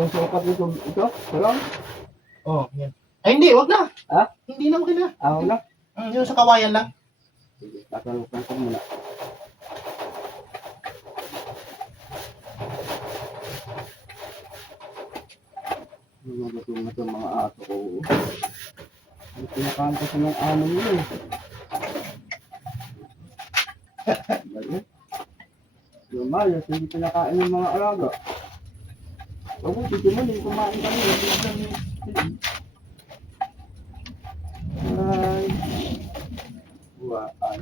Itong sukat nito, ito? Parang? Oh, yan. Ay, hindi, wag na. Ha? Hindi na, okay na. Ako na? Yung sa kawayan lang. Sige, tatalukan ko muna. Gutom na itong mga aso ko. Ang pinakanta sa mga ano nila eh. Balik. Yung malas, hindi pinakain ng mga alaga. Ako, dito mo, hindi kumain kami. Ay. Buwaan.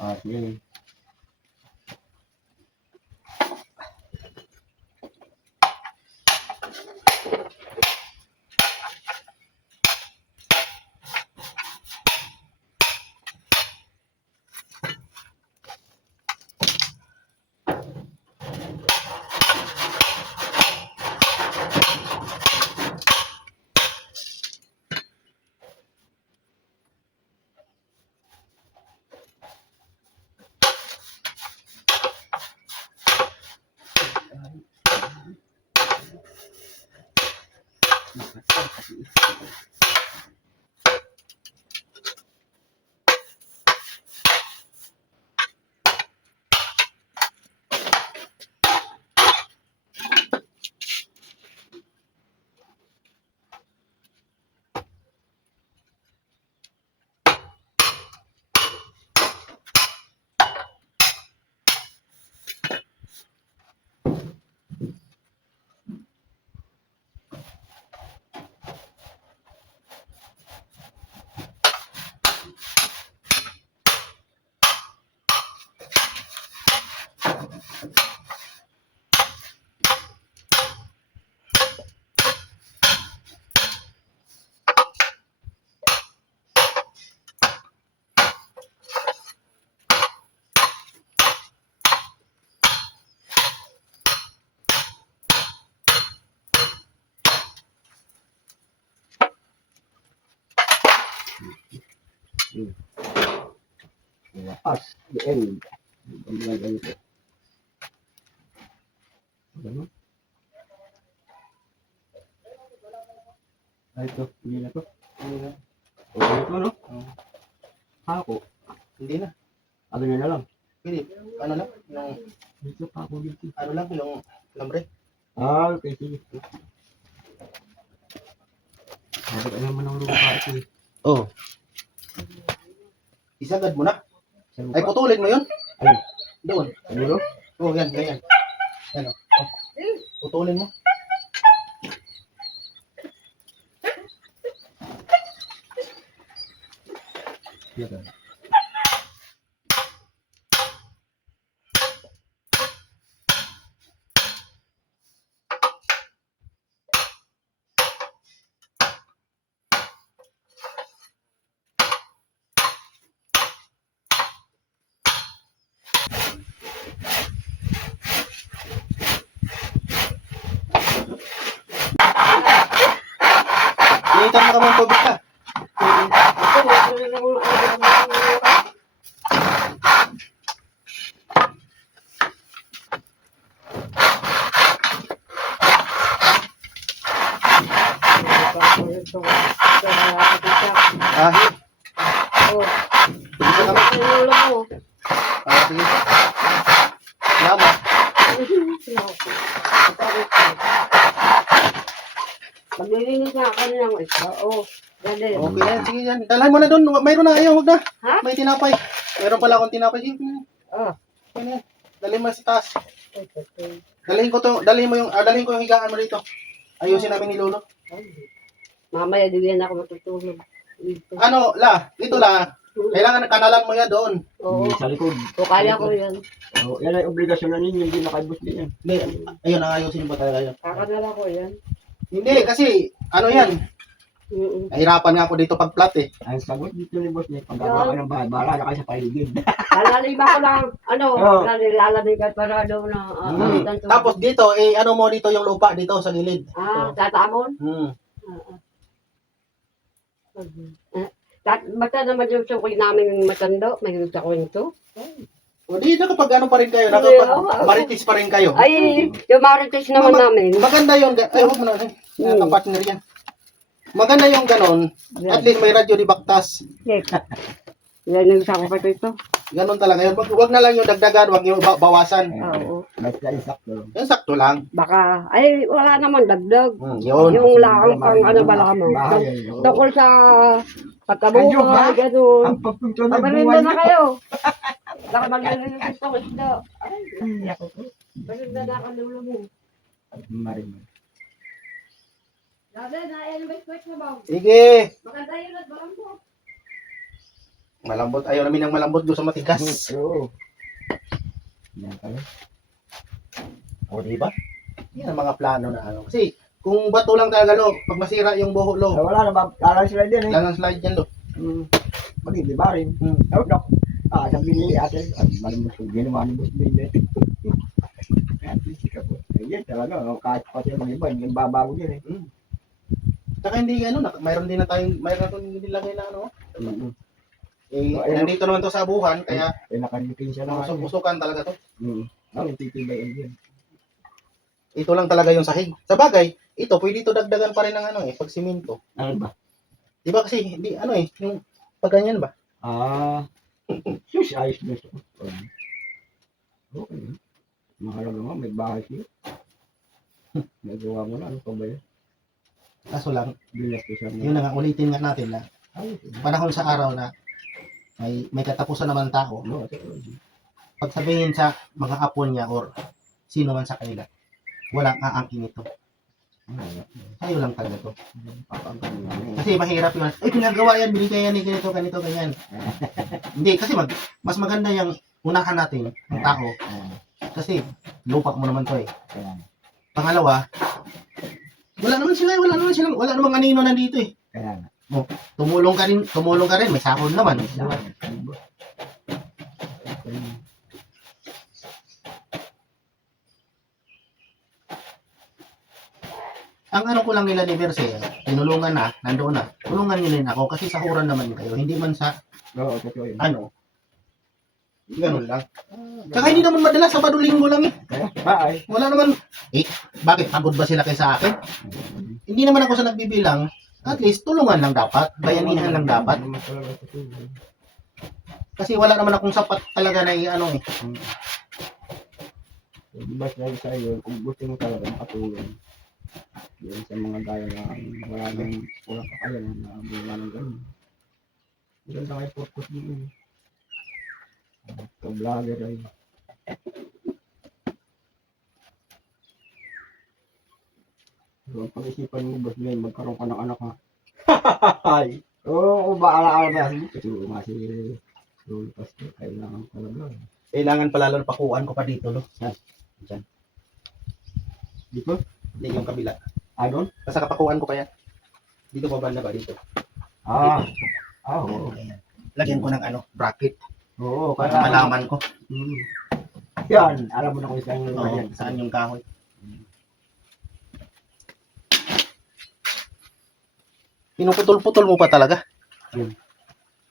Ah, sige. Wakas. The end. Ang mga ganito. Ganun. Ay, ito. Hindi na to. Hindi na. Okay na to, no? Oo. Ako. Hindi na. Ano na lang. Pili. Ano lang? Yung, Dito pa ako dito. ano lang? Yung lambre. Ah, okay. Sige. Sabi ka naman ng lupa ito eh. Oo. Isagad mo na. Sa lupa. Ay, putulin mo yun. Ay, Doon. siguro? Oo, yan, ganyan. Yan o. Putulin mo. Yan. Initan mo ka mong tubig ka. Ah, sige ka kami. Ah, sige. Salamat. Maglilinis na ako ng isa. Oo. Dali. Okay na yan. Sige yan. Dalhan mo na doon. Mayroon na. Ayaw, huwag na. Ha? May tinapay. Mayroon pala akong tinapay. Sige. Ah. Okay na yan. Dalhin mo sa taas. Dalhin ko to. Dalhin ko yung higaan mo dito. Ayusin namin ni Lolo. Mamaya diyan ako matutulog. Dito. Ano, ito kailangan kanalan mo yan doon. Oo. Sa likod. O kaya ko yan. Oh, yan ay obligasyon na ninyo. Hindi nakaibos din yan. Hindi, ayun, ayusin mo talaga yun. Kakanala ko yan. Hindi, kasi, ano yan, nahirapan nga ako dito pag-plat eh. Ang sagot dito ni boss niya. Pagkaba ka ng bahay, bahala na kayo sa paligid. Lalaliba ko lang, Oo. lalaliba para daw na, Tapos dito, ano mo dito yung lupa dito sa gilid. tatamon? Basta naman yung sukoy namin matando, may sa kwento. O di, nakapag ano pa rin kayo, maritis pa rin kayo. Ay, yung marites naman namin. Maganda yun, ay huwag mo na, nakapartner yan. Maganda yung ganon, at least may radyo di baktas. Yan yung sako pa ito. Ganon talaga yun. Huwag na lang yung dagdagan, huwag yung bawasan. Oo. Basta isakto. Yung sakto lang. Baka, ay, wala naman dagdag. Yun. Yung lang pang ano ba lamang. Tukol sa pagkabuhay, gano'n. Ang pagpunto ng Pagparinda buwan na niyo. kayo. Baka maglilinis itong isda. Ay, parinda na kalulo mo. Marimar. Dati, na-elevate ko ito ba? Sige. Maganda yun at balang mo. Malambot. Ayaw namin ng malambot doon sa matigas. Oo. Yan pala. O, diba? Yan ang mga plano na ano. Kasi, kung bato lang talaga, lo, pag masira yung buho, lo, Wala na ba? Lalang sila din eh. lang ang slide yan, lo. Magindi ba rin? Oh, no. Sabi ni ate, malamang kung ginawa ni boss din eh. Yan talaga, kahit pati ang iba, yung babago din eh. Saka hindi, ano, mayroon din na tayong, mayroon din nilagay na, ano. Nandito naman to sa abuhan, kaya, Nakalitin siya naman. usukan talaga to. Ang titibayin din. Ito lang talaga yung sahig. Sa bagay, ito, pwede ito dagdagan pa rin ng ano pag siminto. Ano ba? Di ba kasi, hindi, ano yung pag ganyan ba? Sus, ayos na ito. Okay. Mahalaga nga, may bahay siya. Nagawa mo na, ano pa ba yun? Kaso lang, Bilas ko siya. yun na nga, ulitin nga natin na, Ay, panahon sa araw na, may katapusan naman ng tao. no, Pag sabihin sa mga apo niya or sino man sa kanila, walang aangkin ito. Tayo lang talaga to. Kasi mahirap yun. Ay, pinagawa yan, binigay yan, ganito, ganito, ganyan. Hindi, kasi mas maganda yung unahan natin, ang tao. Kasi, lupa mo naman to eh. Pangalawa, wala namang anino nandito eh. Kaya nga. Tumulong ka rin, may sahod naman. Di ba? Ang ano ko lang nila ni Berse, tinulungan na, nandoon na. Tulungan niyo rin ako kasi sahuran naman kayo. Hindi man sa, Oo, totoo yun. ano, ganun lang. Saka hindi naman madala, Sabado Linggo lang eh. Bye. Wala naman, bakit pagod ba sila kaysa akin? Hindi naman ako sa nagbibilang. At least, tulungan lang dapat. Bayanihan lang dapat. Naman talaga totoo. Kasi wala naman akong sapat talaga na ano eh. Bas lang sa iyo, kung gusto mo talaga makatulong. Yan sa mga gaya na wala nang walang kakayanan na wala nang ganun. Maganda kayo purpose mo yun. Ka-vlogger ay. So, ang pag-isipan mo boss ngayon, magkaroon ka ng anak ha. Oo, baala-ala na. Kasi nga si Lolo Pastor, kailangan talaga. Kailangan pala lang pakuan ko pa dito, no? Diyan. Dito? Hindi yung kabila. Doon? Basta kapakuan ko pa yan. Dito ba banda ba dito? Oo. Ayan. Lagyan ko ng ano, bracket. Oo, Para kaya malaman ko. yan, alam mo na kung saan yung Oo, saan yung kahoy. Pinuputol-putol mo pa talaga.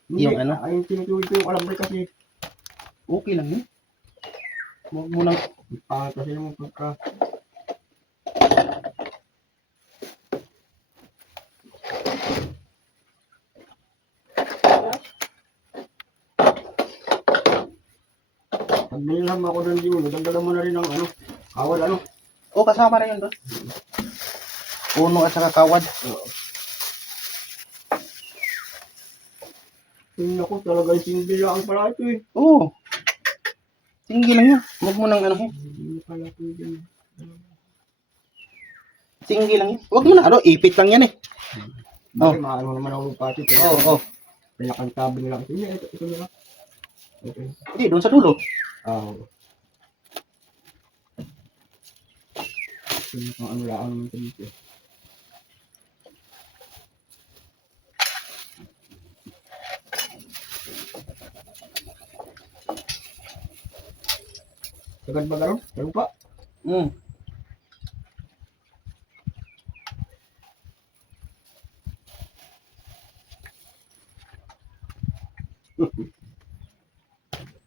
Yung ano? Ay, tinutuloy ko yung alam kasi Okay lang yun. Huwag mo lang. kasi yung pagka pag binilham ako ng June, dagdagan mo na rin ng ano, kawal ano. Oo, kasama na yun doon. Puno at saka kawad. Tingnan ko talaga yung sindilaan pala ito eh. Oo. Tinggi lang yun. Huwag mo nang ano eh. Hindi pala ito yun. Tinggi lang yun. Huwag mo na ano, ipit lang yan eh. Bakit maano naman ako pati. Oo. Pinakantabi nila. Ito nila. Okay. Hindi, doon sa dulo. Oo. Tingnan kung ano lang naman ito dito. Sagad ba gano'n? Gano'n pa? Hmm.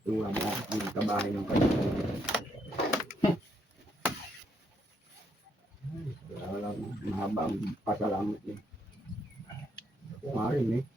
Tuwa mo ako ng kabahay ng kanila. Wala lang, mahaba ang pasalamat niya. Ako nga rin eh.